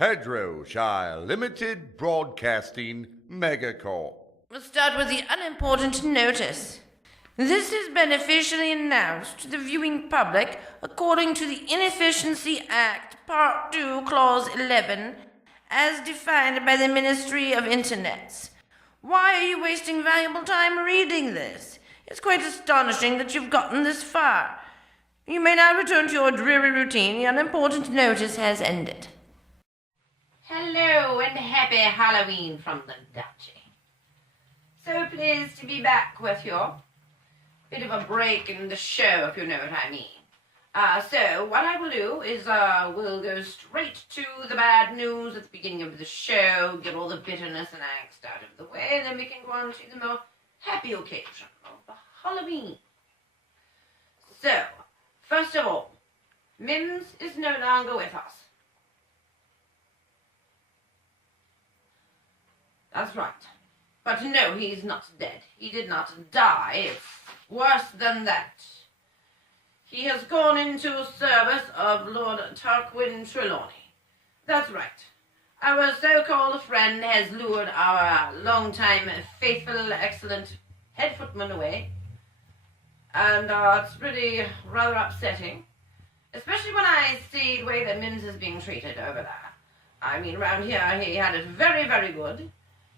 Hedgerow Limited Broadcasting Megacorp. We'll start with the unimportant notice. This is been officially announced to the viewing public according to the Inefficiency Act, Part 2, Clause 11, as defined by the Ministry of Internets. Why are you wasting valuable time reading this? It's quite astonishing that you've gotten this far. You may now return to your dreary routine. The unimportant notice has ended. Hello and happy Halloween from the Duchy. So pleased to be back with you. Bit of a break in the show, if you know what I mean. So what I will do is we'll go straight to the bad news at the beginning of the show, get all the bitterness and angst out of the way, and then we can go on to the more happy occasion of Halloween. So, first of all, Mims is no longer with us. That's right. But no, he's not dead. He did not die. It's worse than that. He has gone into service of Lord Tarquin Trelawney. That's right. Our so-called friend has lured our long-time faithful, excellent head footman away. And it's really rather upsetting. Especially when I see the way that Mims is being treated over there. I mean, around here he had it very, very good.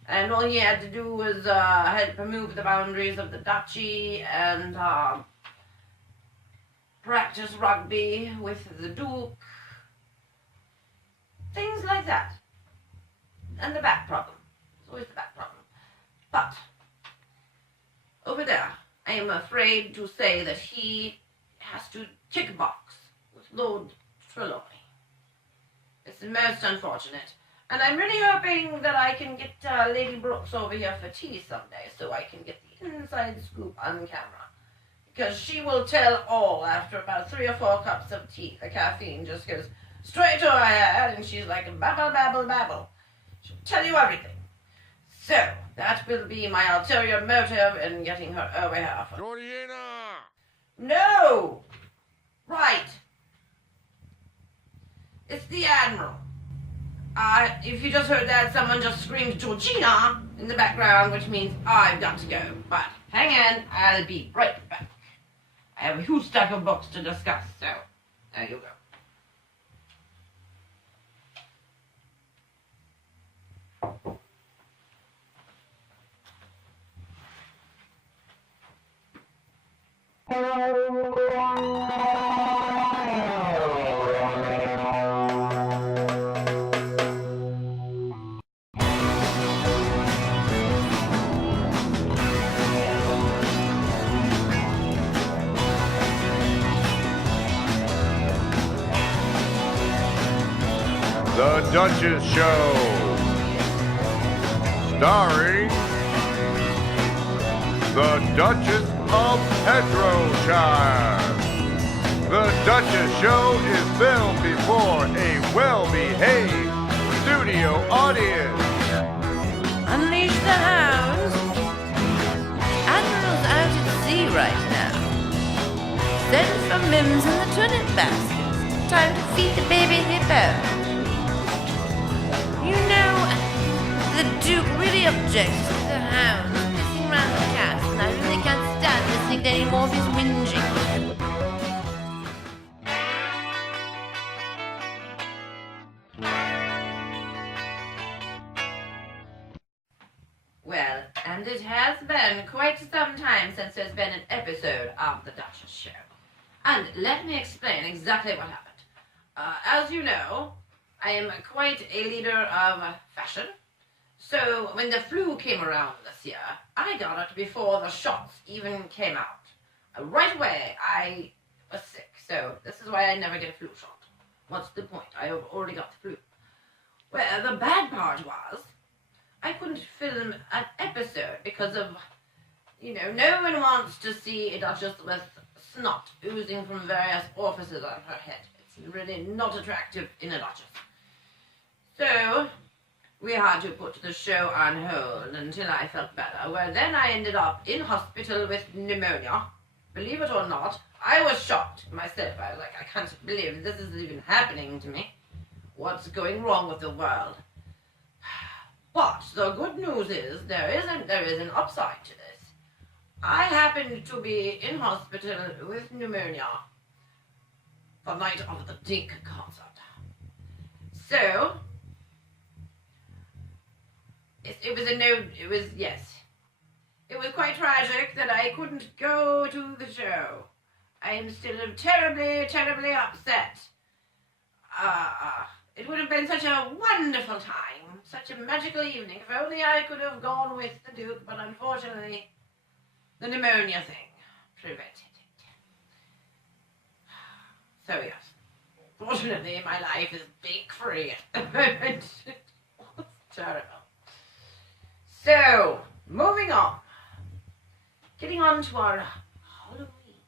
And all he had to do was help move the boundaries of the duchy and practice rugby with the Duke. Things like that. And the back problem. It's always the back problem. But over there, I am afraid to say that he has to tick a box with Lord Trelawney. It's most unfortunate. And I'm really hoping that I can get Lady Brooks over here for tea someday so I can get the inside scoop on camera. Because she will tell all after about 3 or 4 cups of tea. The caffeine just goes straight to her head and she's like babble, babble, babble. She'll tell you everything. So, that will be my ulterior motive in getting her over here. Georgiana! No! Right. It's the Admiral. If you just heard that, someone just screamed Georgina in the background, which means I've got to go. But hang in, I'll be right back. I have a huge stack of books to discuss, so there you go. The Duchess Show. Starring the Duchess of Hedgerow. The Duchess Show is filmed before a well-behaved studio audience. Unleash the hounds. Admiral's out at sea right now. Send for Mims and the turnip baskets. Time to feed the baby hippo. You know, the Duke really objects to the hounds pissing around the cats, and I really can't stand listening to any more of his whinging. Well, and it has been quite some time since there's been an episode of the Duchess Show. And let me explain exactly what happened. As you know, I am quite a leader of fashion. So when the flu came around this year, I got it before the shots even came out. Right away, I was sick. So this is why I never get a flu shot. What's the point? I have already got the flu. Well, the bad part was I couldn't film an episode because of, no one wants to see a Duchess with snot oozing from various orifices on her head. It's really not attractive in a Duchess. So, we had to put the show on hold until I felt better. Well, then I ended up in hospital with pneumonia. Believe it or not, I was shocked myself. I was like, I can't believe this is even happening to me. what's going wrong with the world. But the good news is there is an upside to this. I happened to be in hospital with pneumonia the night of the Dink concert. So, it was quite tragic that I couldn't go to the show. I am still terribly, terribly upset. It would have been such a wonderful time, such a magical evening, if only I could have gone with the Duke, but unfortunately, the pneumonia thing prevented it. So yes, fortunately my life is big free at the moment. It's terrible. So, moving on. Getting on to our Halloween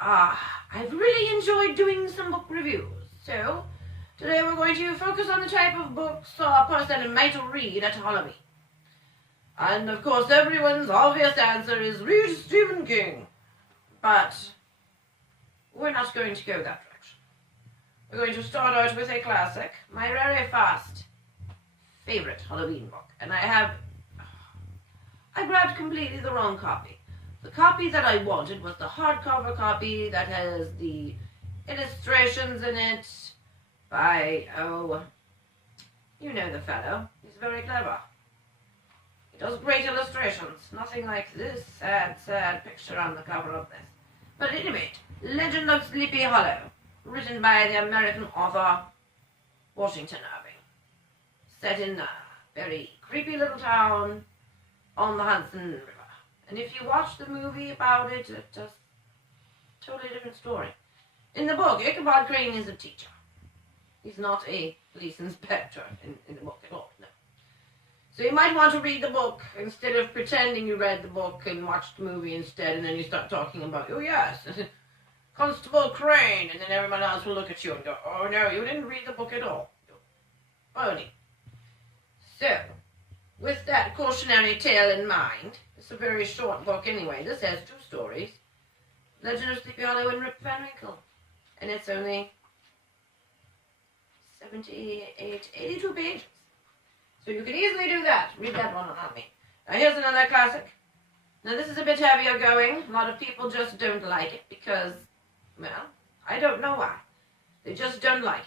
episode. I've really enjoyed doing some book reviews, so today we're going to focus on the type of books a person might read at Halloween. And of course everyone's obvious answer is read Stephen King. But we're not going to go that direction. We're going to start out with a classic, my very first favorite Halloween book. And I grabbed completely the wrong copy. The copy that I wanted was the hardcover copy that has the illustrations in it by, you know the fellow. He's very clever. He does great illustrations. Nothing like this sad, sad picture on the cover of this. But at any rate, Legend of Sleepy Hollow, written by the American author Washington Irving. Set in a very creepy little town on the Hudson River. And if you watch the movie about it, it's just a totally different story. In the book, Ichabod Crane is a teacher. He's not a police inspector in the book at all, no. So you might want to read the book instead of pretending you read the book and watched the movie instead, and then you start talking about, oh yes, Constable Crane, and then everyone else will look at you and go, oh no, you didn't read the book at all. Funny. So, with that cautionary tale in mind, it's a very short book anyway. This has 2 stories. Legend of Sleepy Hollow and Rip Van Winkle. And it's only 82 pages. So you can easily do that. Read that one on me. Now here's another classic. Now this is a bit heavier going. A lot of people just don't like it because, well, I don't know why. They just don't like it.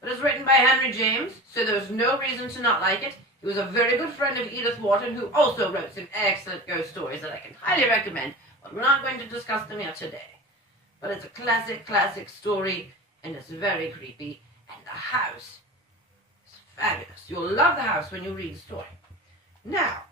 But it's written by Henry James, so there's no reason to not like it. He was a very good friend of Edith Wharton, who also wrote some excellent ghost stories that I can highly recommend, but we're not going to discuss them here today. But it's a classic, classic story, and it's very creepy, and the house is fabulous. You'll love the house when you read the story. Now,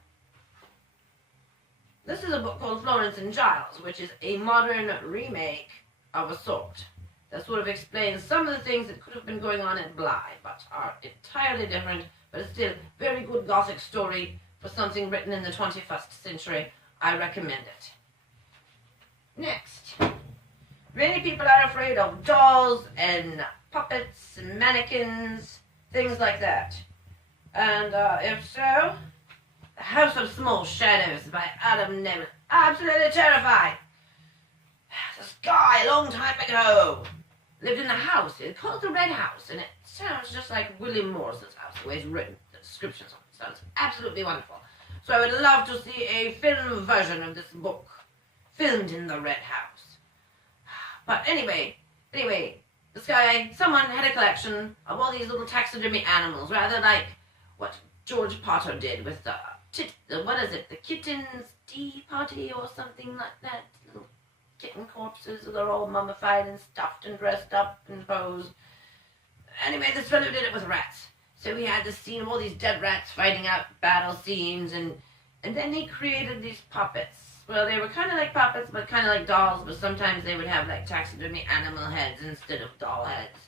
this is a book called Florence and Giles, which is a modern remake of a sort that sort of explains some of the things that could have been going on at Bly, but are entirely different. But it's still a very good Gothic story for something written in the 21st century. I recommend it. Next. Many people are afraid of dolls and puppets and mannequins, things like that. And if so, The House of Small Shadows by Adam Neville. Absolutely terrifying. This guy, a long time ago, lived in a house. It's called the Red House, and it sounds just like William Morris's house, the way it's written. The descriptions of it sounds absolutely wonderful. So I would love to see a film version of this book, filmed in the Red House. But anyway, this guy, someone had a collection of all these little taxidermy animals, rather like what George Potter did with the Kitten's Tea Party or something like that. Little kitten corpses, they're all mummified and stuffed and dressed up and posed. Anyway, this fellow did it with rats. So he had this scene of all these dead rats fighting out battle scenes, and then he created these puppets. Well, they were kind of like puppets, but kind of like dolls, but sometimes they would have like taxidermy animal heads instead of doll heads.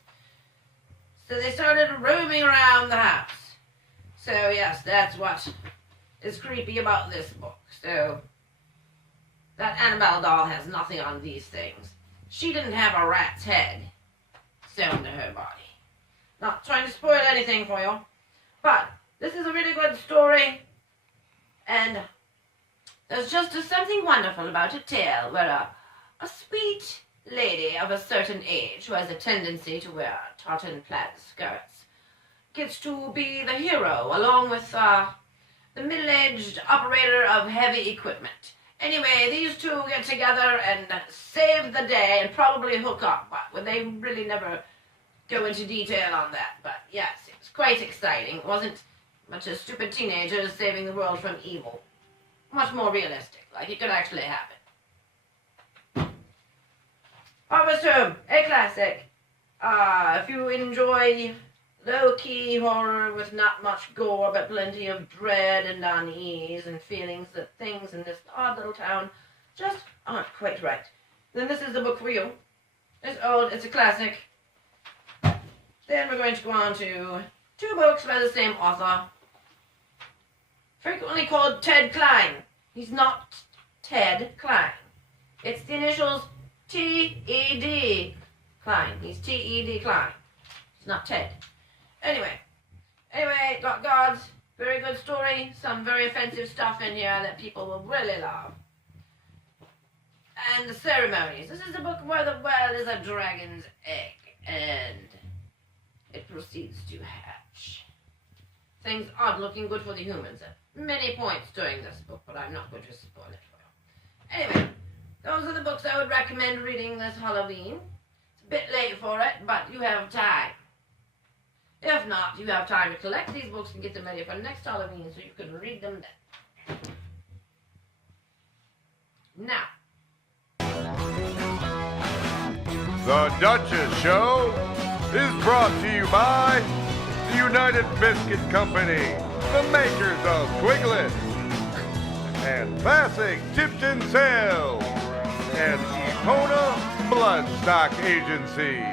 So they started roaming around the house. So yes, that's what is creepy about this book. So that Annabelle doll has nothing on these things. She didn't have a rat's head sewn to her body. Not trying to spoil anything for you, but this is a really good story, and there's just something wonderful about a tale where a sweet lady of a certain age who has a tendency to wear tartan plaid skirts gets to be the hero along with the middle-aged operator of heavy equipment. Anyway, these two get together and save the day and probably hook up, but they really never go into detail on that. But yes, it was quite exciting. It wasn't much of stupid teenagers saving the world from evil. Much more realistic, like it could actually happen. Harvest Home, a classic. If you enjoy low-key horror with not much gore, but plenty of dread and unease and feelings that things in this odd little town just aren't quite right, then this is the book for you. It's old, it's a classic. Then we're going to go on to two books by the same author, frequently called Ted Klein. He's not Ted Klein. It's the initials T-E-D Klein. He's T-E-D Klein. He's not Ted. Anyway, got Gods. Very good story. Some very offensive stuff in here that people will really love. And the Ceremonies. This is a book where the well is a dragon's egg, and it proceeds to hatch. Things aren't looking good for the humans at many points during this book, but I'm not going to spoil it for you. Anyway, those are the books I would recommend reading this Halloween. It's a bit late for it, but you have time. If not, you have time to collect these books and get them ready for next Halloween so you can read them then. Now, The Duchess Show is brought to you by the United Biscuit Company, the makers of Twiglet, and Classic Tipton Sales, and Epona Bloodstock Agency.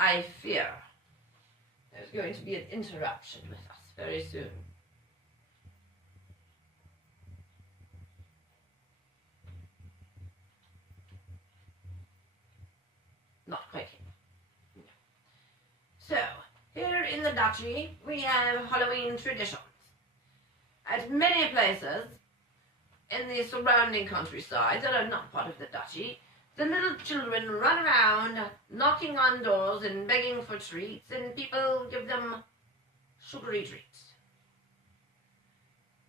I fear there's going to be an interruption with us very soon. Not quite here. So, here in the Duchy, we have Halloween traditions. At many places in the surrounding countryside that are not part of the Duchy, the little children run around knocking on doors and begging for treats, and people give them sugary treats.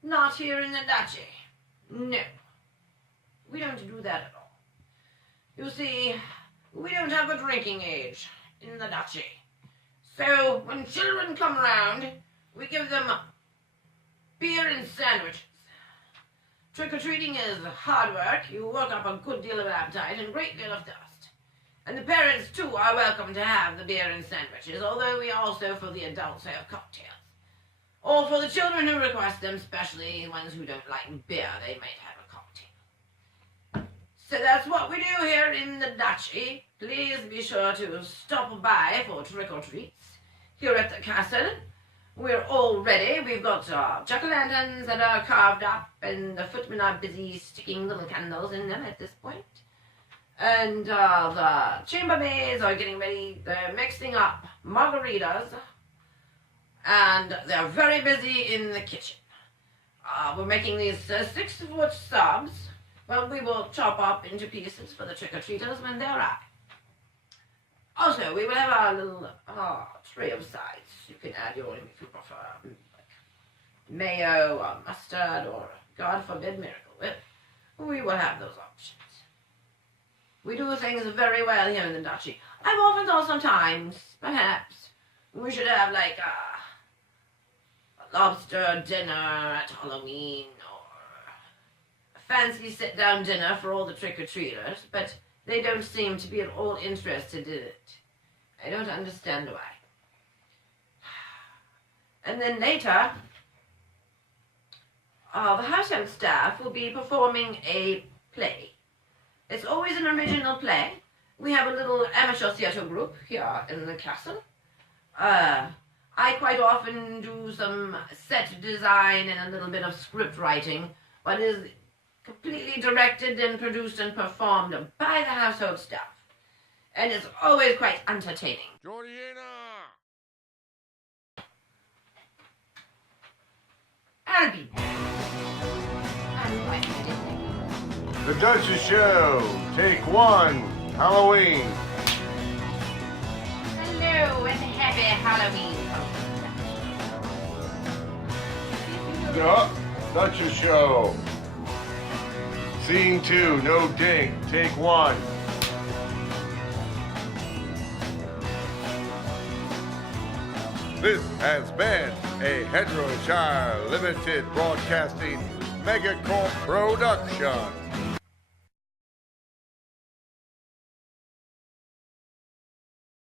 Not here in the Duchy. No. We don't do that at all. You see, we don't have a drinking age in the Duchy. So when children come around, we give them beer and sandwiches. Trick-or-treating is hard work. You work up a good deal of appetite and a great deal of thirst. And the parents, too, are welcome to have the beer and sandwiches, although we also, for the adults, have cocktails. Or for the children who request them, especially the ones who don't like beer, they might have a cocktail. So that's what we do here in the Duchy. Please be sure to stop by for trick-or-treats here at the castle. We're all ready. We've got jack-o'-lanterns that are carved up, and the footmen are busy sticking little candles in them at this point. And the chambermaids are getting ready. They're mixing up margaritas, and they're very busy in the kitchen. We're making these 6-foot subs. Well, we will chop up into pieces for the trick-or-treaters when they arrive. Also, we will have our little tray of sides. You can add your own if you prefer, like mayo or mustard or, God forbid, Miracle Whip. We will have those options. We do things very well here in the Duchy. I've often thought sometimes, perhaps, we should have like a lobster dinner at Halloween or a fancy sit-down dinner for all the trick-or-treaters, but they don't seem to be at all interested in it. I don't understand why. And then later, the household staff will be performing a play. It's always an original play. We have a little amateur theatre group here in the castle. I quite often do some set design and a little bit of script writing, but it is completely directed and produced and performed by the household staff. And it's always quite entertaining. Georgiana! I'll be there. I'm quite ready. The Duchess Show, take 1, Halloween. Hello and happy Halloween. The Duchess Show. Scene 2, no ding, take 1. This has been a Hedgerow Limited Broadcasting Megacorp production.